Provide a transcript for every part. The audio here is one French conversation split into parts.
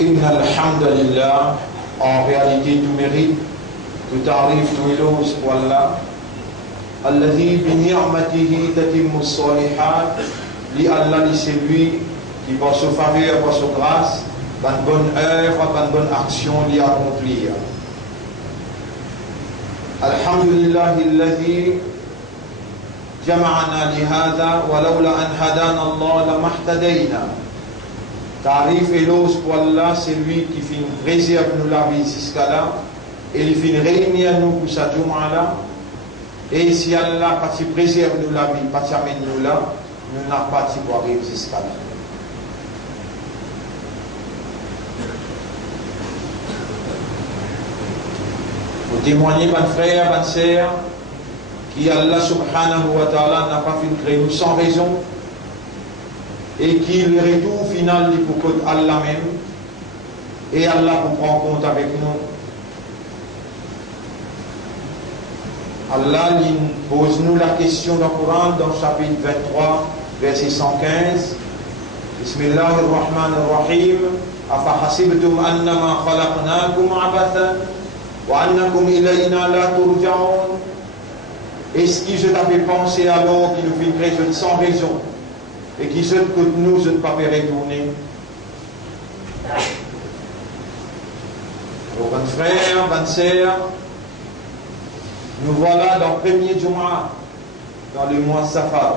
Inna alhamdulillah, en réalité tout mérite, tout arrive, tout éloge pour Allah. Alladhi bi ni'matihi tatimmu as-salihat, li Allah c'est lui qui par sa faveur, par sa grâce, par une bonne œuvre, par une bonne action l'y accomplir. Alhamdulillah alladhi jama'ana li hadha wa lawla an hadana Allah lama ihtadayna. Tarif et l'ose pour Allah, c'est lui qui fait préserve nous la vie jusqu'à là, et il fait réunir nous pour sa Jum'ala. Et si Allah pas préserve nous la vie, pas amène nous là, nous n'avons pas pour arriver jusqu'à là. Pour témoigner, mon frère, ma sœur, qui Allah subhanahu wa ta'ala n'a pas fait créer nous sans raison, et qui le retour final pour que Allah même et Allah pour prendre compte avec nous. Allah pose nous la question dans le Coran dans le chapitre 23 verset 115. Bismillahirrahmanirrahim. Afa hasibtum annama khalaqnakum abathan wa annakum ilayna la turja'un. Est-ce que je t'avais pensé alors qu'il nous fait créer sans raison et qui se que nous, je ne pas faire retourner. Alors, bon frère, bonne sœur, nous voilà dans le premier Jumu'ah, dans le mois Safar.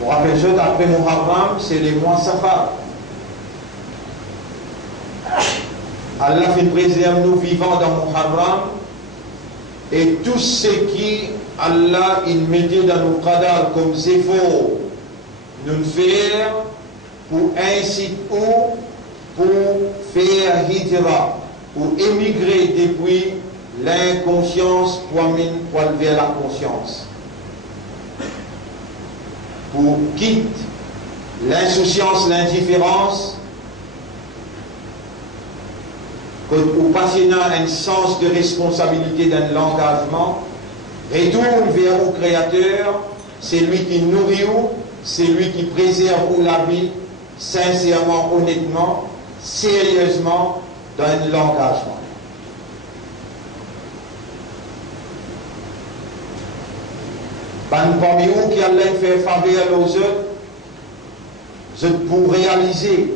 Pour rappeler ça, après Muharram, c'est le mois Safar. Allah fait préserver nous vivants dans Muharram et tout ce qui Allah il mettait dans nos qadar comme effort nous faire pour ainsi ou pour faire hijra, pour émigrer depuis l'inconscience pour vers la conscience, pour quitter l'insouciance, l'indifférence, pour passer dans un sens de responsabilité, d'un engagement. Retourne vers le Créateur, c'est lui qui nourrit, c'est lui qui préserve la vie, sincèrement, honnêtement, sérieusement, dans l'engagement. Parmi vous qui allez faire faveur aux autres, pour réaliser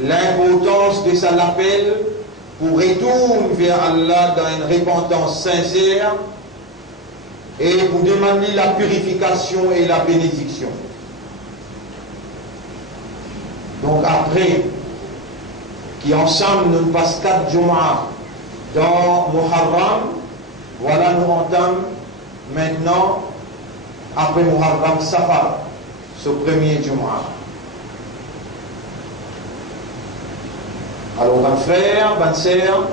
l'importance de ça l'appel, pour retourner vers Allah dans une repentance sincère et pour demander la purification et la bénédiction. Donc après, qui ensemble nous passons 4 Jumu'ah dans Muharram, voilà nous entamons maintenant, après Muharram Safar, ce premier Jumu'ah. Alors, mon frère, ma sœur,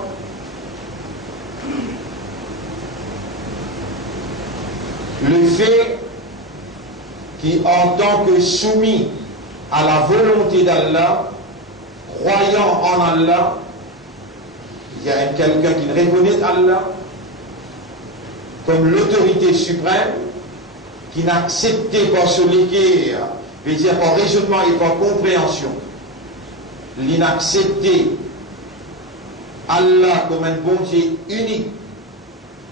le fait qu'en tant que soumis à la volonté d'Allah, croyant en Allah, il y a quelqu'un qui reconnaît Allah comme l'autorité suprême, qui n'accepte pas ce liquide, veut dire par raisonnement et par compréhension, l'inaccepté Allah comme un bon Dieu unique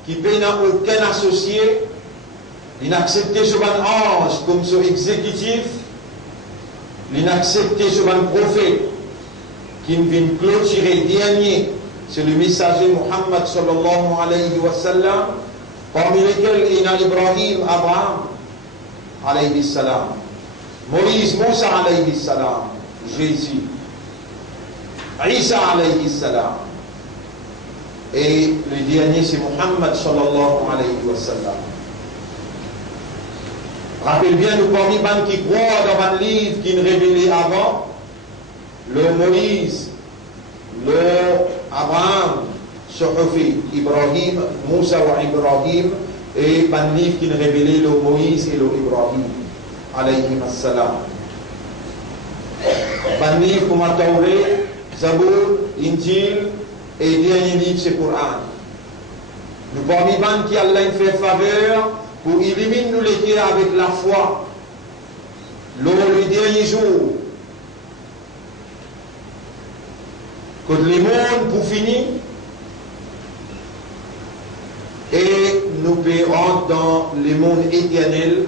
qui n'a aucun associé, l'inaccepté sur un ange comme son exécutif, l'inaccepté sur un prophète qui vient clôturer dernier, c'est le messager Muhammad sallallahu alayhi wa sallam, parmi lesquels il y a Ibrahim, Abraham alayhi salam, Moïse, Moussa alayhi salam, Jésus, Isa alayhi salam. Et le dernier c'est Muhammad sallallahu alayhi wa sallam. Rappelle bien nous parmi les qui croient dans un livre qui nous révélait avant, le Moïse, le Abraham, Suhufi, Ibrahim, Moussa wa Ibrahim, et un livre qui nous révélait le Moïse et le Ibrahim alayhi salam. Un livre comme Tawré, Zabour, Injil, et dernier livre c'est Coran. Nous parmi les qui Allah fait faveur pour éliminer nous les avec la foi le dernier jour, que le monde pour finir, et nous paierons dans le monde éternel,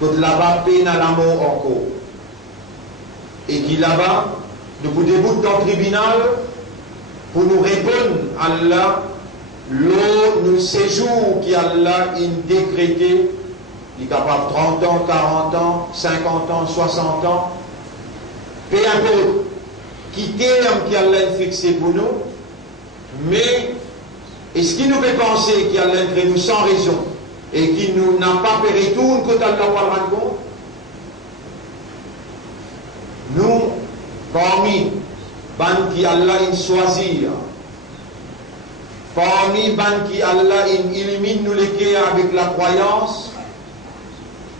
que là-bas peine à l'amour encore. Et qui là-bas, nous vous débouter dans le tribunal pour nous répondre à Allah, le séjour qui Allah a décrété, il est capable de 30 ans, 40 ans, 50 ans, 60 ans, peu importe qui terme qui Allah a fixé pour nous, mais est-ce qu'il nous fait penser qu'il Allah a nous sans raison et qu'il nous n'a pas fait retour quand Allah va le rendre? Nous, parmi ban qui Allah a choisi, parmi ban qui Allah illumine nous les cœurs avec la croyance,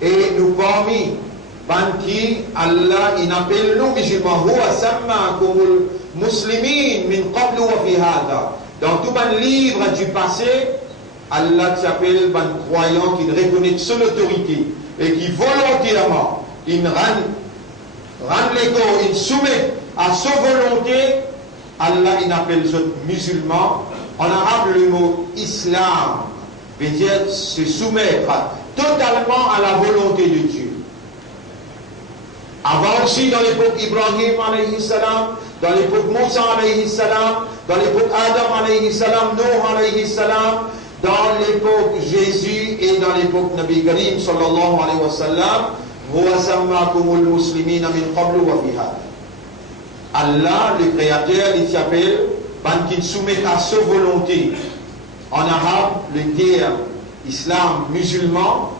et nous parmi ban qui Allah appelle nous musulmans, huwa sammakumul muslimin min qablu wa fi hada. Dans tout ban livre du passé, Allah s'appelle ban croyant qui reconnaît son autorité et qui volontairement rend les corps, il soumet à sa volonté. Allah il appelle les musulmans. En arabe, le mot islam veut dire se soumettre totalement à la volonté de Dieu. Avant aussi, dans l'époque Ibrahim alayhi salam, dans l'époque Moussa alayhi salam, dans l'époque Adam alayhi salam, Noé alayhi salam, dans l'époque Jésus et dans l'époque Nabi Karim sallallahu alayhi wa sallam, Allah, le Créateur, il s'appelle qui soumet à sa volonté. En arabe, le terme islam, musulman,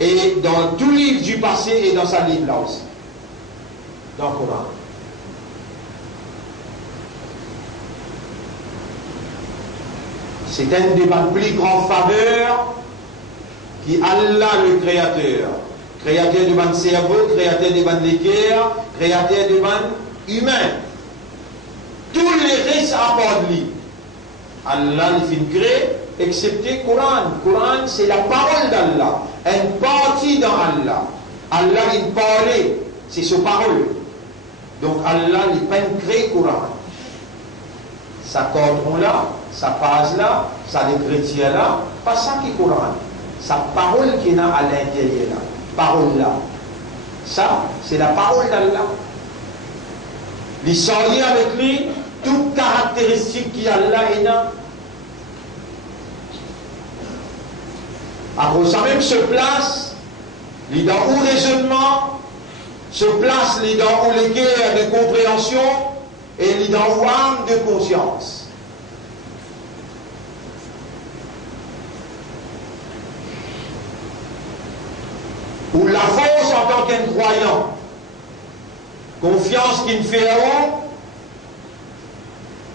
et dans tout livre du passé et dans sa livre là aussi. Dans le Coran. C'est un des plus grandes faveurs qui Allah, le Créateur. Créateur du ban cerveau, créateur du ban l'équerre, créateur du ban humain. Tous les restes à part de lui. Allah les fait créer, excepté le Coran. Le Coran, c'est la parole d'Allah. Une partie dans Allah. Allah, il parlait, c'est sa parole. Donc Allah, il pas créé le Coran. Sa cordon là, sa page là, sa décrétier là, pas ça qui est le Coran. Sa parole qui est à l'intérieur là. Parole là. Ça, c'est la parole d'Allah. Il s'allie avec lui, toute caractéristique qui Allah est là. Après ça même se place, il dans où raisonnement, se place il dans où les guerres de compréhension et il dans où âme de conscience. Ou la force en tant qu'un croyant, confiance qu'il fait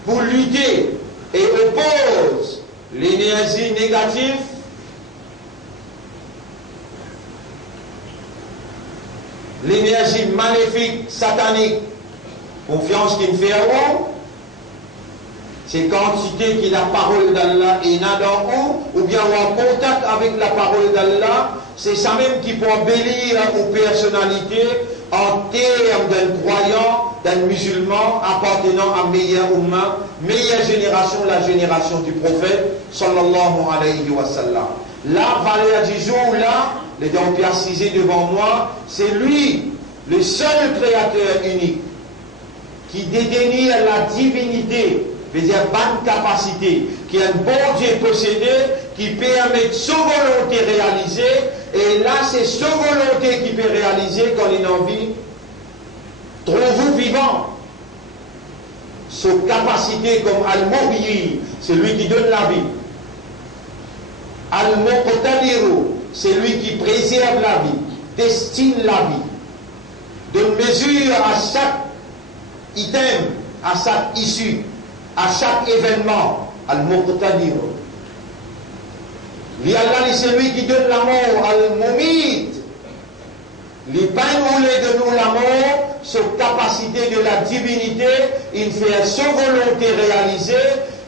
pour lutter et oppose l'énergie négative, l'énergie maléfique, satanique, confiance qu'il fait c'est quantité qui la parole d'Allah est dans ou bien en contact avec la parole d'Allah, c'est ça même qui peut embellir aux personnalités en termes d'un croyant, d'un musulman appartenant à meilleure umma, meilleure génération, la génération du prophète sallallahu alayhi wa sallam. La valeur du jour là, les dents précisées devant moi, c'est lui, le seul créateur unique, qui détenait la divinité, c'est-à-dire bonne capacité, qui a un bon Dieu possédé, qui permet sa volonté réalisée, et là c'est sa volonté qui peut réaliser quand il a envie. Trouve-vous vivant. Sa capacité comme Al-Muhyi, c'est lui qui donne la vie. Al-Muqtadiru, c'est lui qui préserve la vie, destine la vie, donne mesure à chaque item, à chaque issue, à chaque événement. Al-Muqtadiru. Allah, c'est lui qui donne l'amour. Al-Mumit. Les peines voulait de nous l'amour, sa capacité de la divinité, il fait sa volonté réalisée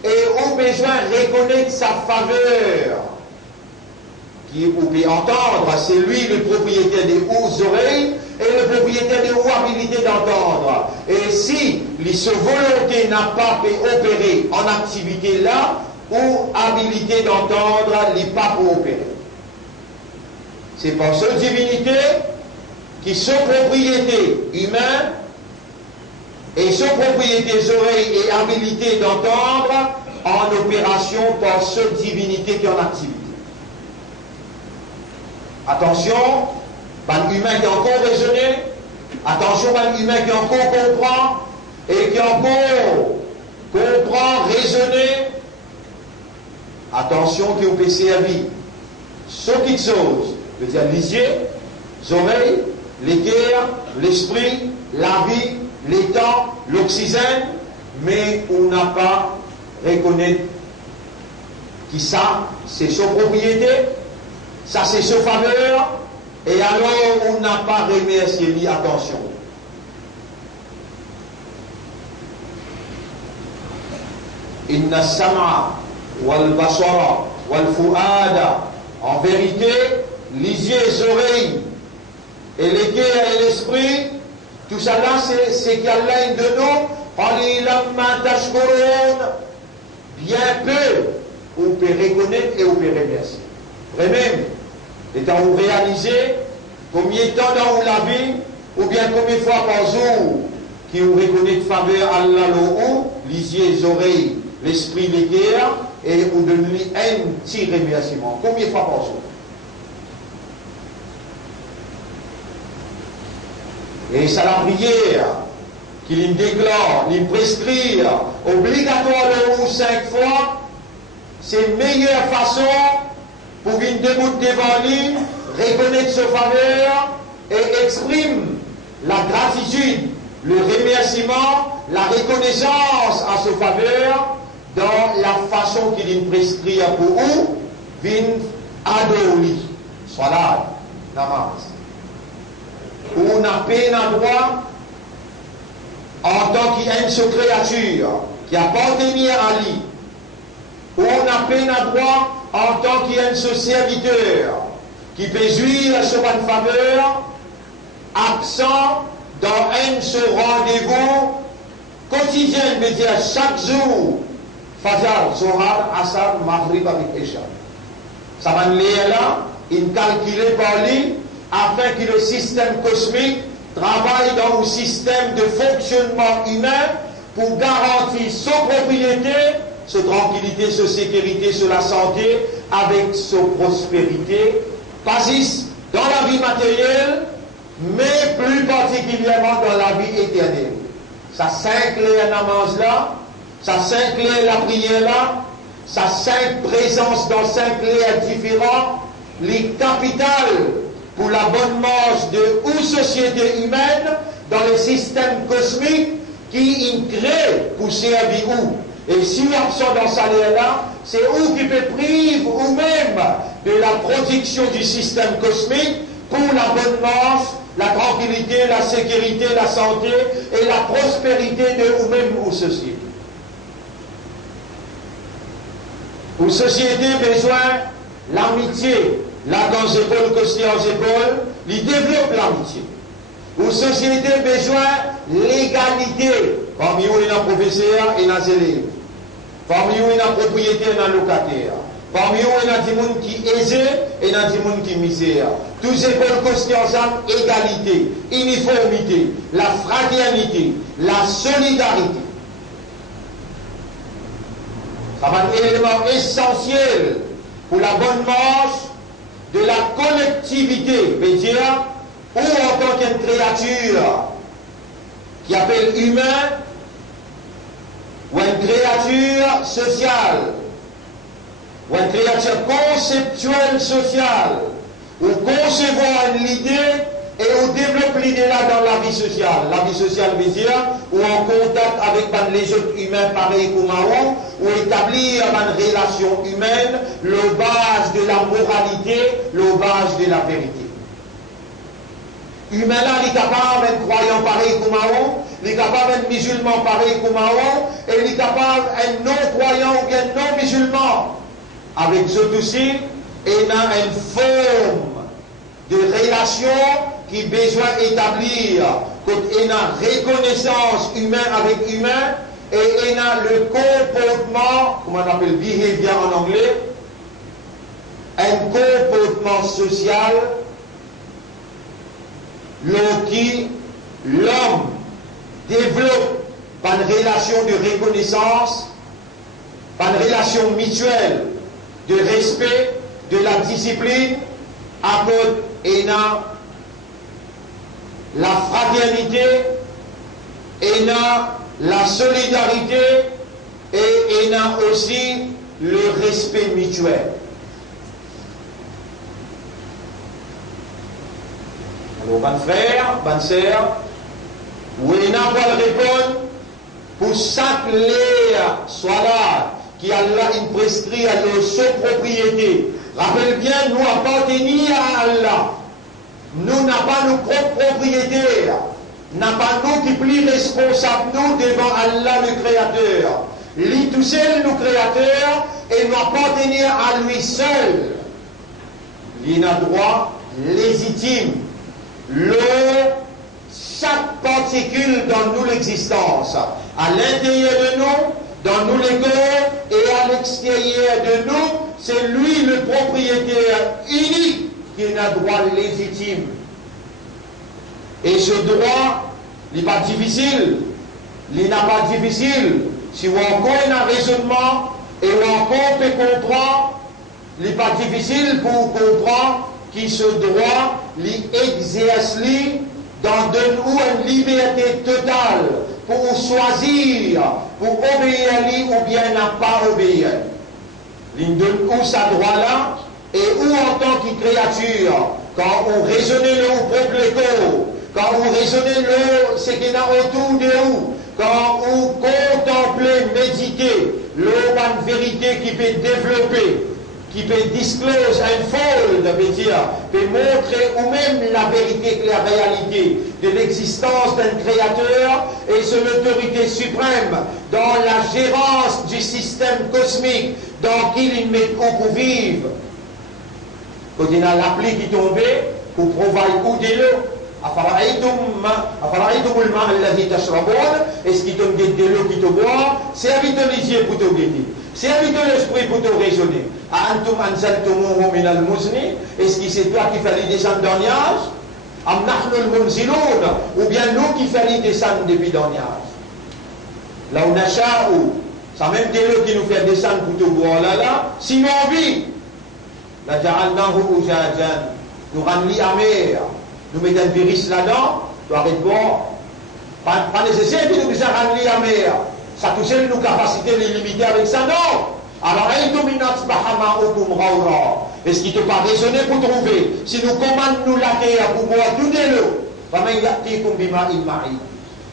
et au besoin reconnaître sa faveur. qui vous peut entendre, c'est lui le propriétaire des hautes oreilles et le propriétaire des hautes habilités d'entendre. Et si sa volonté n'a pas pu opérer en activité là, ou habilité d'entendre, il n'est pas pour opérer. C'est par cette divinité qui sont propriété humaine et son propriété des oreilles et habilité d'entendre en opération par cette divinité qui est en activité. Attention, un humain qui a encore raisonné, attention, un humain qui a encore comprend et qui a encore comprend, raisonner, attention qui vous peut servir. Ce qui chose, c'est-à-dire les yeux, les oreilles, les cœurs, l'esprit, la vie, les temps, l'oxygène, mais on n'a pas reconnu qui ça, c'est sa propriété, ça c'est sa faveur, et alors on n'a pas remercié lui, attention. Inna sam'a wal basara wal fuada, en vérité, les yeux, les oreilles, et les cœurs et l'esprit, tout ça là, c'est qu'Allah de nous, bien peu, on peut reconnaître et on peut remercier. Vraiment, étant vous réalisez combien de temps dans la vie, ou bien combien de fois par jour, qui vous reconnaît faveur Allah les yeux, les oreilles, l'esprit, les cœurs, et vous donnez un petit remerciement. Combien de fois par jour? Et c'est la prière qu'il déclare, il prescrit obligatoirement 5 fois. C'est la meilleure façon pour une déboute devant lui, reconnaître sa faveur et exprime la gratitude, le remerciement, la reconnaissance à sa faveur dans la façon qu'il prescrit pour vous, vin adorer, salat, namaz. On a peine à droit en tant qu'une créature qui appartient à lui. On a peine à droit en tant qu'un serviteur qui peut jouir sur une faveur, absent dans un rendez-vous quotidien, veut dire chaque jour, Fajr, Zohar, Asar, Maghrib avec Isha. Ça va lire là, il calculé par lui, afin que le système cosmique travaille dans un système de fonctionnement humain pour garantir sa propriété, sa tranquillité, sa sécurité, sa santé, avec sa prospérité, pas juste dans la vie matérielle, mais plus particulièrement dans la vie éternelle. Ça s'inclut la namaz là, ça s'inclut la prière là, ça s'inclut présence dans 5 layers différents, les capitales pour la bonne marche de une société humaine dans le système cosmique qui crée pour servir où. Et si absent dans sa là, c'est où qui peut priver ou même de la protection du système cosmique pour la bonne marche, la tranquillité, la sécurité, la santé et la prospérité de ou même aux sociétés. Aux sociétés besoin l'amitié. Là, dans les épaules, costé aux épaules, il développe l'amitié. Aux sociétés, besoin l'égalité. Parmi eux, il y a un professeur et un élève. Parmi eux, il y a un propriétaire et un locataire. Parmi eux, il y a des gens qui aisés et il y a des gens qui misèrent. Tous les épaules costé ensemble, égalité, uniformité, la fraternité, la solidarité. Ça va être un élément essentiel pour la bonne marche de la collectivité, veut dire, ou en tant qu'une créature qui appelle humain, ou une créature sociale, ou une créature conceptuelle sociale, ou concevoir une idée et on développe l'idée là dans la vie sociale. La vie sociale veut dire ou en contact avec les autres humains pareils comme nous, ou établir une relation humaine, le base de la moralité, le base de la vérité. Humain là, il est capable d'être croyant pareil comme nous, il est capable d'être musulman pareil comme nous, et il est capable d'être non-croyant ou bien non-musulman. Avec ce aussi, il a une forme de relation qui besoin d'établir, il a reconnaissance humain avec humain, et il a le comportement, comment on appelle behavior en anglais, un comportement social, qui l'homme développe par une relation de reconnaissance, par une relation mutuelle de respect, de la discipline, à côté il a la fraternité, il a la solidarité et il a aussi le respect mutuel. Alors, bon frère, bonne sœur, où il n'a pas le répondre pour chaque l'air soit là, qui Allah il prescrit à nos propriétés. Rappelle bien, nous appartenons à Allah. Nous n'avons pas nos propres propriétés. N'a pas nous qui plus responsables nous devant Allah le Créateur. Lui tout seul, le Créateur, et nous appartenons à lui seul. Il a droit légitime. Chaque particule dans nous l'existence, à l'intérieur de nous, dans nous les corps, et à l'extérieur de nous, c'est lui le propriétaire unique qui a droit légitime. Et ce droit, il n'est pas difficile, il n'est pas difficile. Si on encore un raisonnement et on encore peut comprendre, il n'est pas difficile pour comprendre que ce droit l'exerce dans une liberté totale pour choisir, pour obéir lui ou bien n'a pas obéir. Il donne où sa droit là et où en tant que créature, quand on raisonne le propre corps, quand on raisonne le ce qu'il y a autour de nous, quand on contemple, méditer, une vérité qui peut développer, qui peut disclose un fold, peut montrer ou même la vérité, la réalité de l'existence d'un créateur et son autorité suprême dans la gérance du système cosmique dans qui il met pour vivre. Quand il y a l'appli qui tombe pour provide ou de l'eau, est-ce qu'il donne de l'eau qui te boit, c'est habitué les yeux pour te guider, c'est habitué l'esprit pour te raisonner. Est-ce que c'est toi qui fallait descendre dans l'âge? Ou bien nous qui fallait descendre depuis dans l'âge? Là on a ça même de l'eau qui nous fait descendre pour te boire là, sinon on vit. La ja'alnahu ujajan, nous rendons amer. Nous mettons un virus là-dedans, tu arrêtes de boire. Pas nécessaire que nous rendre amer. Ça touche nos capacités limitées avec ça, non. Alors, est-ce qu'il ne t'a pas raisonné pour trouver? Si nous commandons nous la terre pour boire tout de l'eau,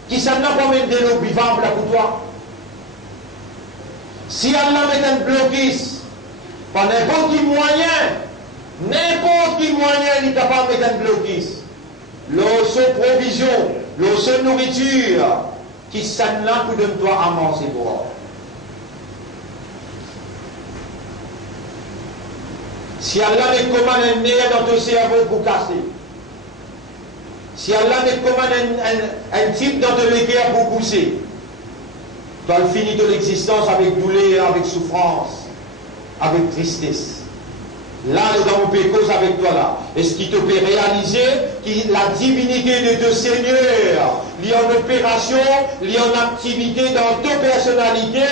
qui s'en a pas même de l'eau vivable pour toi? Si Allah met un blocus, par n'importe quel moyen, il n'est pas mettre un blocus. L'eau sans provision, l'eau sans nourriture, qui s'en a pour de toi à manger boire. Si Allah me commande un nerf dans ton cerveau pour casser, si Allah me commande un type dans ton équerre pour pousser, tu as fini de l'existence avec douleur, avec souffrance, avec tristesse. Là, nous avons cause avec toi là. Est-ce qu'il te peut réaliser que la divinité de ton Seigneur, il y a une opération, il y a une activité dans ta personnalité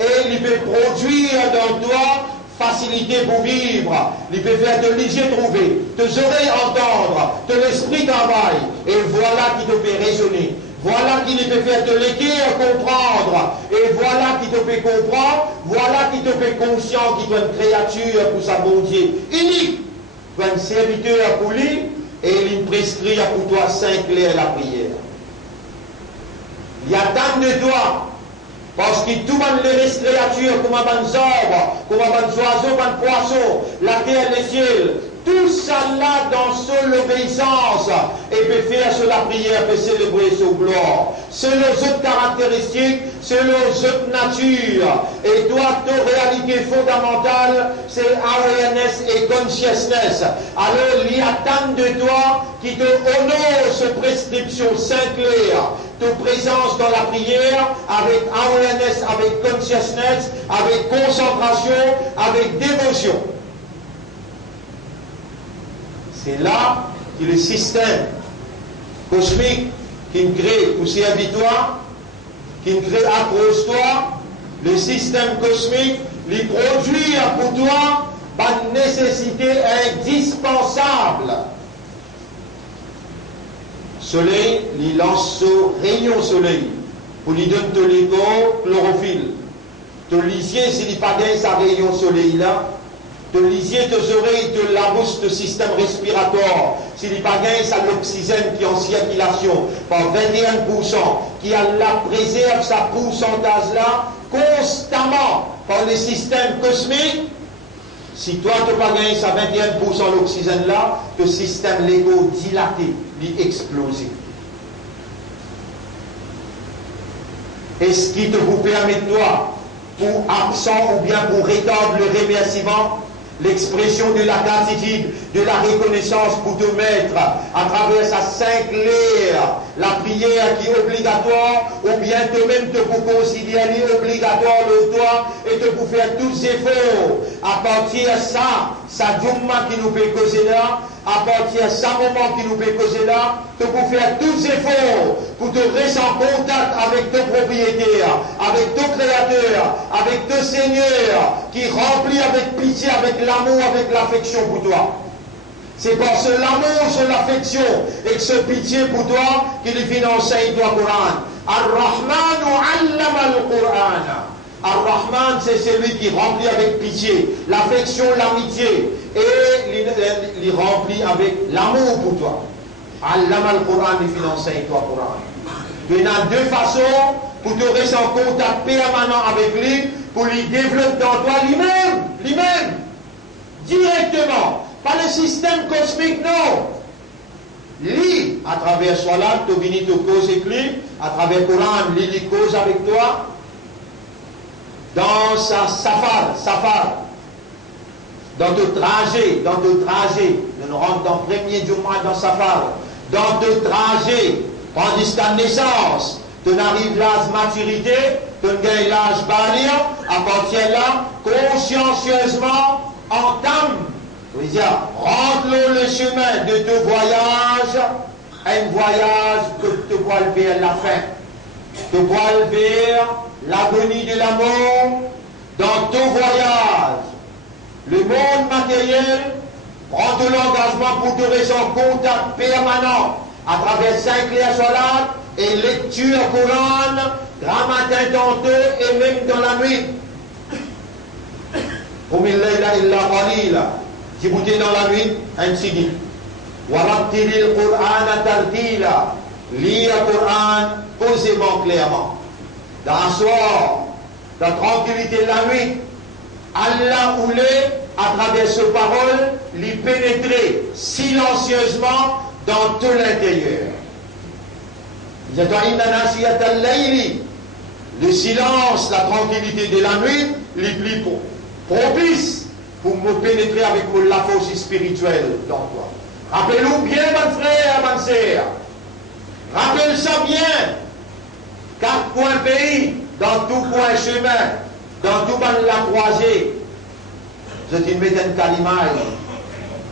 et il peut produire dans toi facilité pour vivre, il peut faire de l'hygiène trouver, tes oreilles entendre, ton esprit travaille, et voilà qui te fait raisonner, voilà qui peut faire de l'équerre comprendre, et voilà qui te fait comprendre, voilà qui te fait conscient qu'il est une créature pour sa bon Dieu unique, un serviteur pour lui, et il prescrit pour toi 5 clairs la prière. Il y a tant de toi. Parce que tout les créatures, comme un arbres, comme un oiseau, comme un poisson, la terre, les ciels, tout ça là dans seule obéissance et peut faire sur la prière, peut célébrer sur gloire. C'est les autres caractéristiques, c'est les autres natures. Et toi, ta réalité fondamentale, c'est awareness et consciousness. Alors, il y a tant de toi qui te honore ce prescription Saint-Clair, ta présence dans la prière, avec awareness, avec consciousness, avec concentration, avec dévotion. C'est là que le système cosmique qui me crée pour servir-toi, qui me crée à cause de toi, le système cosmique lui produit pour toi une nécessité indispensable. Soleil, il lance ce rayon soleil pour lui donner de l'écho chlorophylle. De lisier, s'il n'y a pas sa rayon soleil là, de lisier tes oreilles, de la bouche, de système respiratoire. S'il n'y a pas ça l'oxygène qui est en circulation par 21%, qui a la préserve sa pourcentage là constamment par le système cosmique. Si toi tu n'as pas gagné ça 21% l'oxygène là, le système légo dilaté, il explose. Et ce qui te vous permet toi, pour absent ou bien pour rétendre le remerciement, l'expression de la gratitude, de la reconnaissance pour te mettre à travers sa Saint-Clair, la prière qui est obligatoire, ou bien toi-même te pour considérer obligatoire le toi et te pour faire tous les efforts. À partir de ça Djouma qui nous peut causer là, à partir de ça moment qui nous peut causer là, te pour faire tous les efforts pour te rester en contact avec ton propriétaire, avec ton créateur, avec ton Seigneur, qui remplit avec pitié, avec l'amour, avec l'affection pour toi. C'est parce que l'amour, c'est l'affection et que ce pitié pour toi qu'il vient enseigner toi le Coran. Ar-Rahman allama al-Qur'an. Ar-Rahman, c'est celui qui remplit avec pitié, l'affection, l'amitié, et il remplit avec l'amour pour toi. Allama al-Qur'an, il vient enseigner toi le Coran. Il y a deux façons pour te rester en contact permanent avec lui, pour lui développer dans toi lui-même, directement. Pas le système cosmique, non. Lui, à travers soi là, tu viens te causer avec lui, à travers le Coran, lui, il cause avec toi. Dans sa safar, dans ton trajet, nous rentrons dans le premier du mois dans safar, dans ton trajet, tandis qu'à naissance, tu arrives à l'âge maturité, tu gagnes l'âge balir, à partir de là, consciencieusement, entame. Rentre le chemin de ton voyage, un voyage que te voile vers la fin, te voile vers l'agonie de la mort. Dans ton voyage, le monde matériel prend de l'engagement pour te rester en contact permanent à travers Saint-Clair Solat et lecture Coran, grand matin tantôt et même dans la nuit. Si vous êtes dans la nuit, ainsi dit. Warattilil Qur'an tartila. Lire le Coran posément, clairement. Dans un soir, dans la tranquillité de la nuit, Allah voulait, à travers ce parole, lui pénétrer silencieusement dans tout l'intérieur. Le silence, la tranquillité de la nuit, les plus propice pour me pénétrer avec la force spirituelle dans toi. Rappelez-vous bien, mon frère, ma sœur. Rappelez ça bien. 4 coins pays, dans tout coin chemin, dans tout ban la croisée. Je te mets un calimage.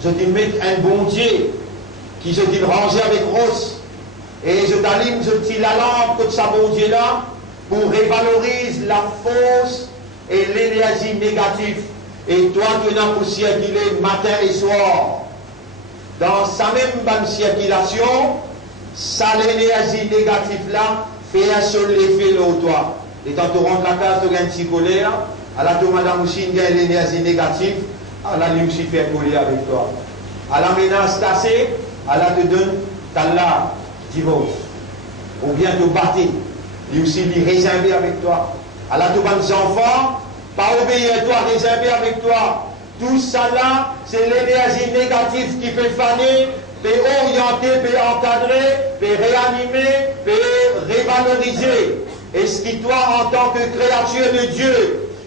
Je te mets un bon Dieu qui se dit rangé avec rose. Et je t'allume, je tire la lampe de sa bon Dieu là pour revaloriser la force et l'énergie négative. Et toi, tu n'as pour circuler matin et soir. Dans sa même bonne circulation, ça l'énergie négative là fait un seul effet là toi. Et quand tu rentres la case, tu as un petit colère. Alors, tu madame aussi gagne l'énergie négative. Alors, lui aussi fait colère avec toi. Alors, menace tassée, alors te donne ta la divorce. Ou bien te battre. Lui aussi, lui réserver avec toi. Alors, tu as des enfants. Pas obéir à toi, réserver avec toi. Tout ça là, c'est l'énergie négative qui peut faner, peut orienter, peut encadrer, peut réanimer, peut revaloriser. Et ce qui, toi, en tant que créature de Dieu,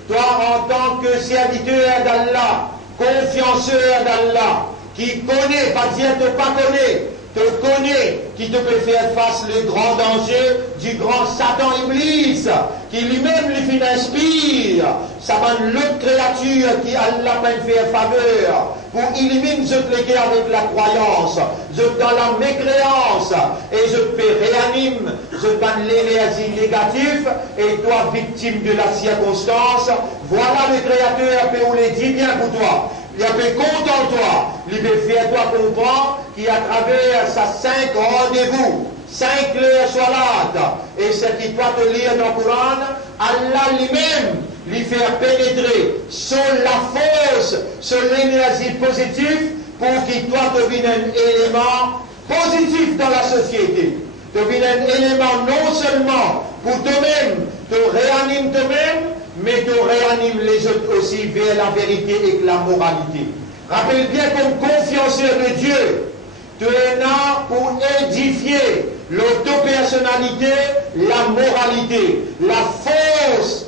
toi, en tant que serviteur d'Allah, confianceur d'Allah, qui connaît, pas dire te pas connaît, te connaît, qui te peut faire face le grand danger du grand Satan Iblis, qui lui-même lui fait inspire, ça va l'autre créature qui Allah peut faire faveur, pour éliminer ce légué avec la croyance, je dans la mécréance, et je peux réanime, je donne l'énergie négative, et toi, victime de la circonstance, voilà le créateur qui vous le dit bien pour toi. Il a fait compte en toi, il peut faire toi comprendre qu'à travers sa 5 rendez-vous, 5 clés soilates, et ce qui doit te lire dans le Coran, Allah lui-même lui faire pénétrer sur la force, sur l'énergie positive, pour qu'il doit devenir un élément positif dans la société. Devenir un élément non seulement pour toi-même, te réanime toi-même, mais te réanime les autres aussi vers la vérité et la moralité. Rappelle bien comme confianceur de Dieu, tu es là pour édifier l'autopersonnalité, la moralité, la force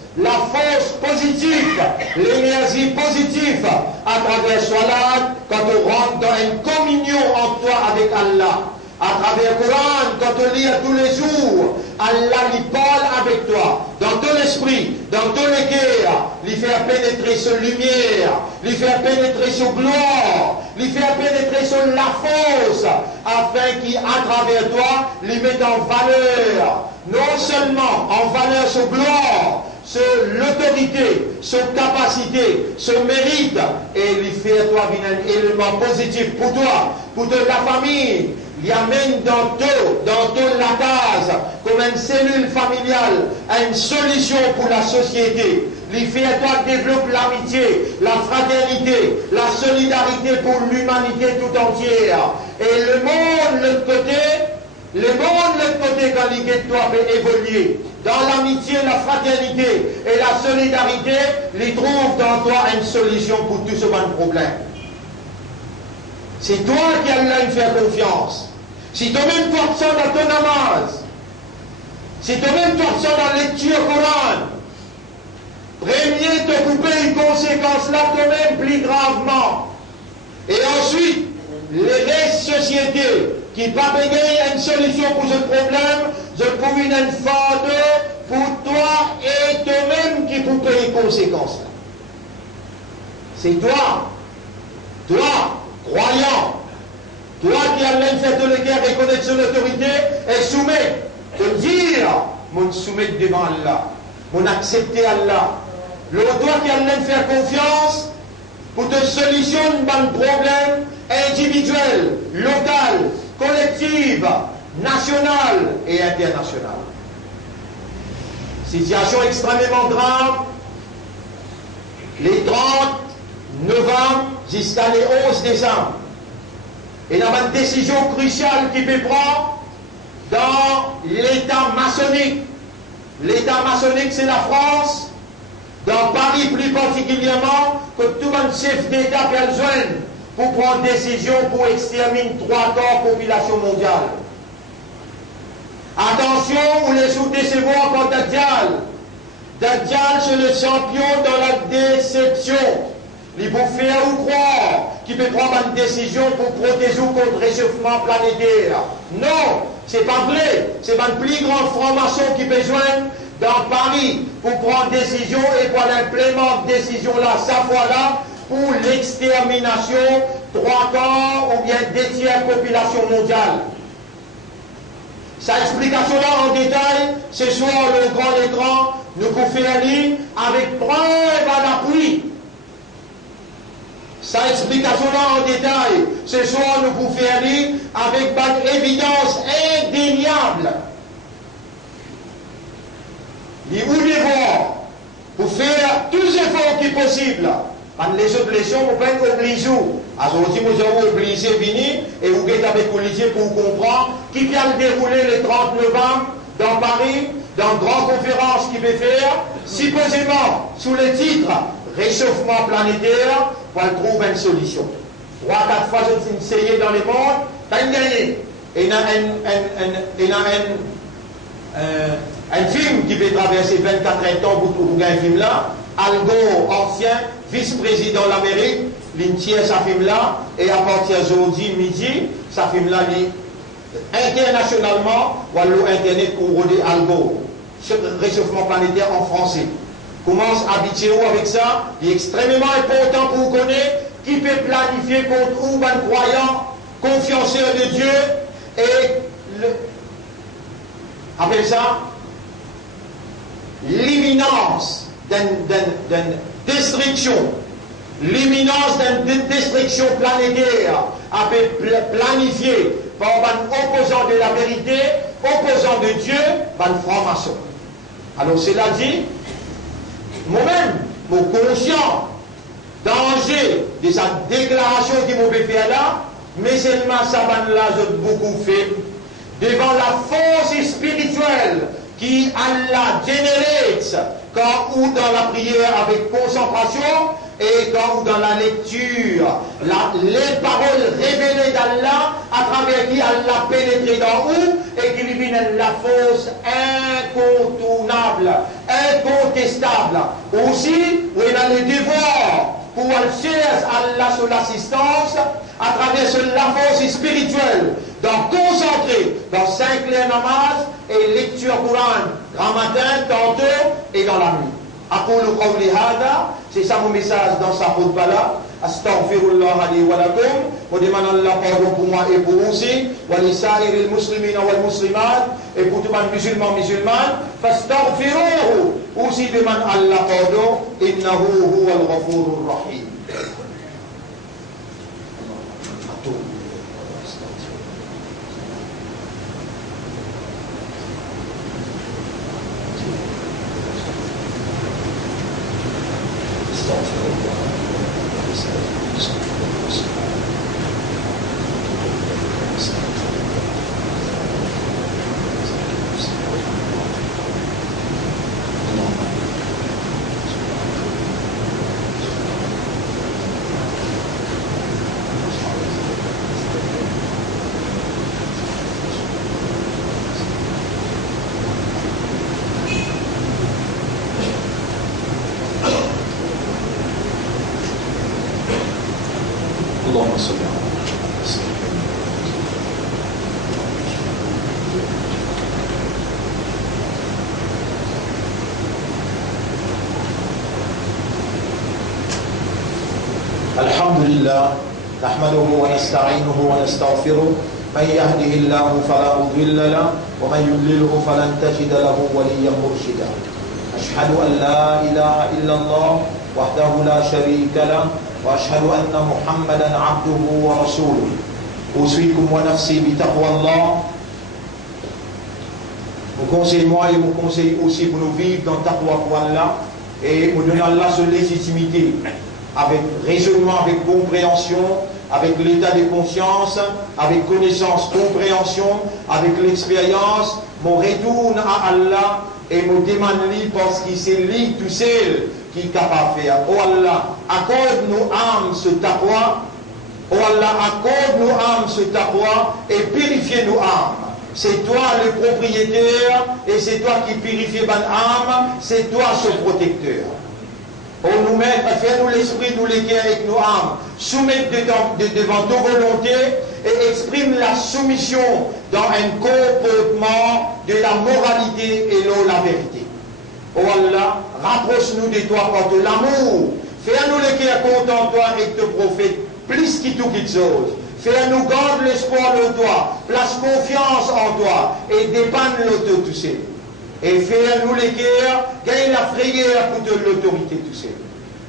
positive, l'énergie positive à travers Salat, quand tu rentres dans une communion en toi avec Allah. À travers le Coran, quand tu lis tous les jours, Allah lui parle avec toi, dans ton esprit, dans ton cœur, lui faire pénétrer sur lumière, lui faire pénétrer sur gloire, lui faire pénétrer sur la force, afin qu'il, à travers toi, lui mette en valeur, non seulement en valeur sur gloire, sur l'autorité, sur capacité, sur mérite, et lui faire toi un élément positif pour toi, pour toute la famille. Il amène dans toute la case, comme une cellule familiale, une solution pour la société. Il fait à toi développer l'amitié, la fraternité, la solidarité pour l'humanité tout entière. Et le monde, de l'autre côté, quand il est toi, peut évoluer. Dans l'amitié, la fraternité et la solidarité, il trouve dans toi une solution pour tout ce problème. C'est toi qui as là faire confiance. Si toi-même tu as dans ton namaz, si toi-même tu as dans la lecture Coran, premier te couper une conséquence là toi-même plus gravement. Et ensuite, les restes sociétés qui ne peuvent pas gagner une solution pour ce problème, je trouve une fade pour toi et toi-même qui peux payer les conséquences là. C'est toi, croyant, toi qui as même fait de la guerre et connaître son autorité, et soumet, te dire, mon soumet devant Allah, mon accepter Allah. Le toi qui as même faire confiance pour te solutionner un problème individuel, local, collectif, national et international. Situation extrêmement grave, les 30 novembre jusqu'à les 11 décembre. Et il y a une décision cruciale qui peut prendre dans l'État maçonnique. L'État maçonnique, c'est la France. Dans Paris, plus particulièrement, que tout un chef d'État peut joindre pour prendre décision pour exterminer 3 quarts de la population mondiale. Attention, vous les sous-décevons encore Dajjal. Dajjal, c'est le champion dans la déception. Il peut faire ou croire qu'il peut prendre une décision pour protéger contre le réchauffement planétaire. Non, c'est pas vrai. C'est une plus grande franc-maçon qui peut joindre dans Paris pour prendre décision et pour l'implémenter décision là, sa fois là, pour l'extermination 3 quarts ou bien 2 tiers de la population mondiale. Sa explication là en détail, ce soir le grand écran, nous pouvons faire lire avec preuve à l'appui. Sa explication là en détail, ce soir nous pouvons faire lire avec une évidence indéniable. Il voulait voir pour faire tous les efforts qui sont possibles. Les obligations, vous pouvez être obligés. Alors, si vous êtes obligés de venir et vous êtes avec policiers pour comprendre qui vient dérouler le 30 novembre dans Paris, dans une grande conférence qui va faire, supposément sous le titre réchauffement planétaire, pour trouver une solution. 3-4 fois, je suis essayé dans les mondes, t'as gagné. Et il y a un film qui peut traverser 24 ans pour trouver un film là. Al Gore, ancien vice-président de l'Amérique, il tient sa film là, et à partir d'aujourd'hui, midi, sa film là, internationalement, ou alors Internet pour roder Al Gore. Réchauffement planétaire en français. Commence à habituer avec ça, il est extrêmement important pour vous connaître qui peut planifier contre vous, un croyant, confianceur de Dieu, et appelle ça l'imminence d'une destruction. L'imminence d'une destruction planétaire a été planifiée par un opposant de la vérité, opposant de Dieu, un franc-maçon. Alors cela dit, moi-même, mon conscient danger de sa déclaration qui m'a fait là, mais seulement ça là, j'ai beaucoup fait devant la force spirituelle qui Allah génère quand ou dans la prière avec concentration et quand ou dans la lecture, les paroles révélées d'Allah à travers qui Allah pénétré dans vous et qui lui vient la force incontournable, incontestable. Aussi, où il a le devoir pour chercher Allah sur l'assistance à travers la force spirituelle, d'en concentrer dans 5 clés namaz et lecture Coran, grand matin, tantôt et dans la nuit. أقول قولي هذا, c'est ça mon message dans sa khutbah là. Astaghfirullah li wa lakum, wa demande Allah pardon pour moi et pour vous aussi, wa li sa'iril muslimina wal muslimat, et pour tout le monde musulman, musulmane, fastaghfiruhu, aussi demande Allah pardon, innahu huwal ghafurur rahim. اللهم صل على الحمد لله نحمده ونستعينه ونستغفره من يهده الله فلا مضل له ومن يضلله فلن تجد له وليا مرشدا أشهد أن لا إله إلا الله وحده لا شريك له وأشهد أن محمدا عبده ورسوله أوصيكم ونفسي بتقوى الله. Vous conseillez moi et vous conseillez aussi pour nous vivre dans taqwa pour Allah et nous donner Allah sa légitimité avec raisonnement, avec compréhension, avec l'état de conscience, avec connaissance, compréhension, avec l'expérience. Mon retourne à Allah et mon demande lui parce qu'il c'est lui tout seul qui est capable de faire. Oh Allah, accorde-nous âme ce taqwa. Oh Allah, accorde-nous âme ce taqwa et purifie nos âmes. C'est toi le propriétaire et c'est toi qui purifie mon âme, c'est toi ce protecteur. Oh nous mettre, fais-nous l'esprit, nous les cœurs avec nos âmes, soumettre devant ta volonté et exprime la soumission dans un comportement de la moralité et non la vérité. Oh Allah, rapproche-nous de toi par de l'amour. Fais-nous les cœurs contents de toi et de prophète, plus que tout quelque chose. Fais-nous garder l'espoir de toi, place confiance en toi et dépanne tout seul. Et fais-nous les cœurs, gagne la frayeur pour de l'autorité tout seul.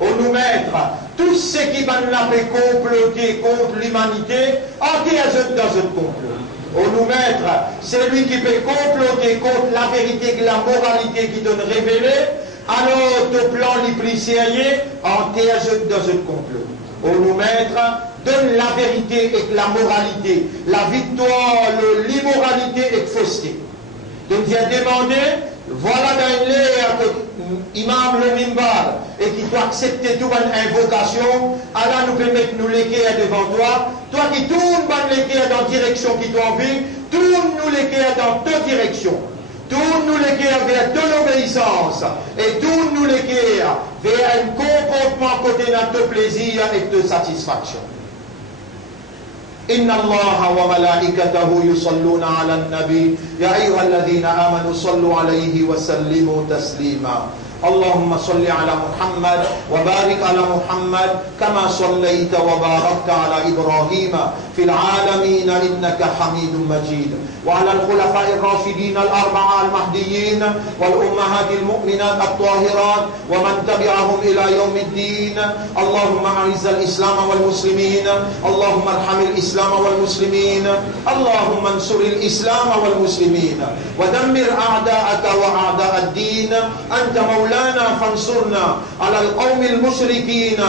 On nous mettre tous ceux qui vont l'appeler comploter contre l'humanité, enterrez dans un complot. On nous mettre celui qui peut comploter contre la vérité et la moralité qui donne révélée, alors au plan les plus sérieux, enterrez dans un complot. On nous mettre donne la vérité et la moralité, la victoire, l'immoralité et fausseté. Donc il a demandé voilà dans l'air que imam le mimbar et qui doit accepter toute une invocation, Allah nous permet de nous léguer devant toi. Toi qui tournes dans la direction qui t'a envie, tourne-nous léguer dans ta direction. Tourne-nous léguer vers de l'obéissance et tourne-nous léguer vers un comportement côté de ton plaisir et de satisfaction. إن الله وملائكته يصلون على النبي يا أيها الذين آمنوا صلوا عليه وسلموا تسليما اللهم صل على محمد وبارك على محمد كما صليت وباركت على إبراهيم في العالمين إنك حميد مجيد وعلى الخلفاء الراشدين الأربعة المهديين والأمهات المؤمنات الطاهرات ومن تبعهم إلى يوم الدين اللهم أعز الإسلام والمسلمين اللهم ارحم الإسلام والمسلمين اللهم انصر الإسلام والمسلمين ودمر أعداءك وأعداء الدين أنت مولانا فانصرنا على القوم المشركين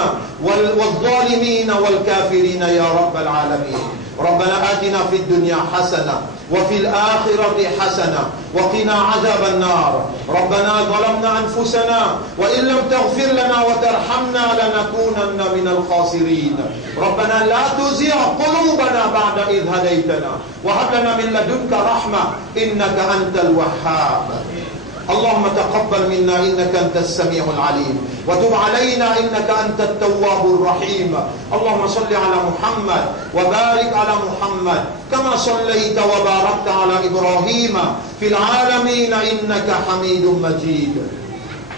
والظالمين والكافرين يا رب العالمين ربنا آتنا في الدنيا حسنة وفي الآخرة حسنة وقنا عذاب النار ربنا ظلمنا أنفسنا وإن لم تغفر لنا وترحمنا لنكونن من الخاسرين ربنا لا تزغ قلوبنا بعد إذ هديتنا وهب لنا من لدنك رحمة إنك أنت الوهاب اللهم تقبل منا إنك أنت السميع العليم وتب علينا إنك أنت التواب الرحيم اللهم صل على محمد وبارك على محمد كما صليت وباركت على إبراهيم في العالمين إنك حميد مجيد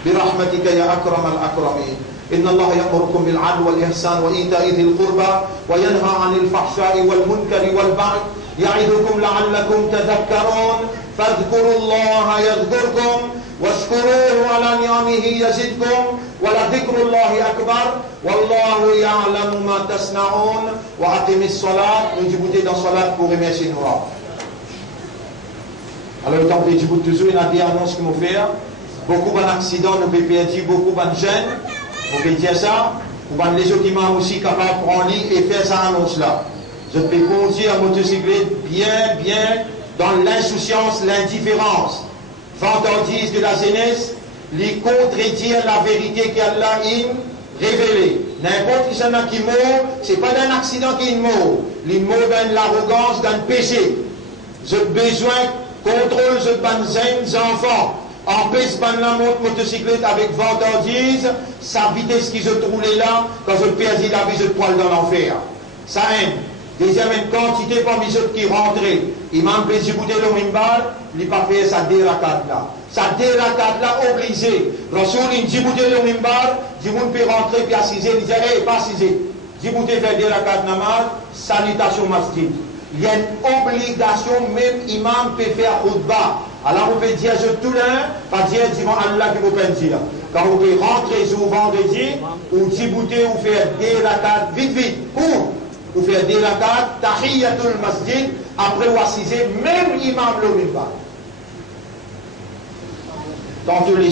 برحمتك يا أكرم الأكرمين إن الله يأمركم بالعدل والإحسان وإيتاء ذي القربى وينهى عن الفحشاء والمنكر والبغي يعظكم لعلكم تذكرون فاذكروا الله يذكركم واشكروه على نعمه يزدكم ولذكر الله أكبر والله يعلم ما تصنعون وأقم الصلاة نجيبوتي dans salat pour remercier nous. Alors le temps de Djibouti toujours il y a des annonces qu'il faut faire. Beaucoup d'accidents nous peut perdre, beaucoup de jeunes. On peut dire ça. Ou bien les autres imams aussi capables de prendre et faire ça annonce là. Je peux conduire à motocyclette bien dans l'insouciance, l'indifférence. Vantardise de la jeunesse, les contredire la vérité qu'Allah a révélée. N'importe qui meurt, ce n'est pas d'un accident qu'il meurt. Il meurt dans l'arrogance, d'un péché. J'ai besoin de contrôle, je des enfants. Empêche la motocyclette avec vantardise, sa vitesse qui se trouvait là, quand je perds la vie, je poil dans l'enfer. Ça aime. Deuxième, une quantité parmi ceux qui rentraient. Imam Djibouti le mimbar, il n'a pas fait sa dérakat là. Sa dérakat là obligé. Rasoul, il Djibouti le mimbar, Djibouti peut rentrer puis assiser, il dit, hey, pas assiser. Djibouti fait dérakat namaz, salutation masjid. Il y a une obligation, même imam peut faire khutbah. Alors on peut dire je tout l'un, pas dire devant Allah qui vous peut dire. Quand vous pouvez rentrer sur vendredi, ou Djibouti ou faire dérakat vite, ou faire des rakats, tahiyatul masjid, après ou assiser, même imam le mimbar. Dans tous les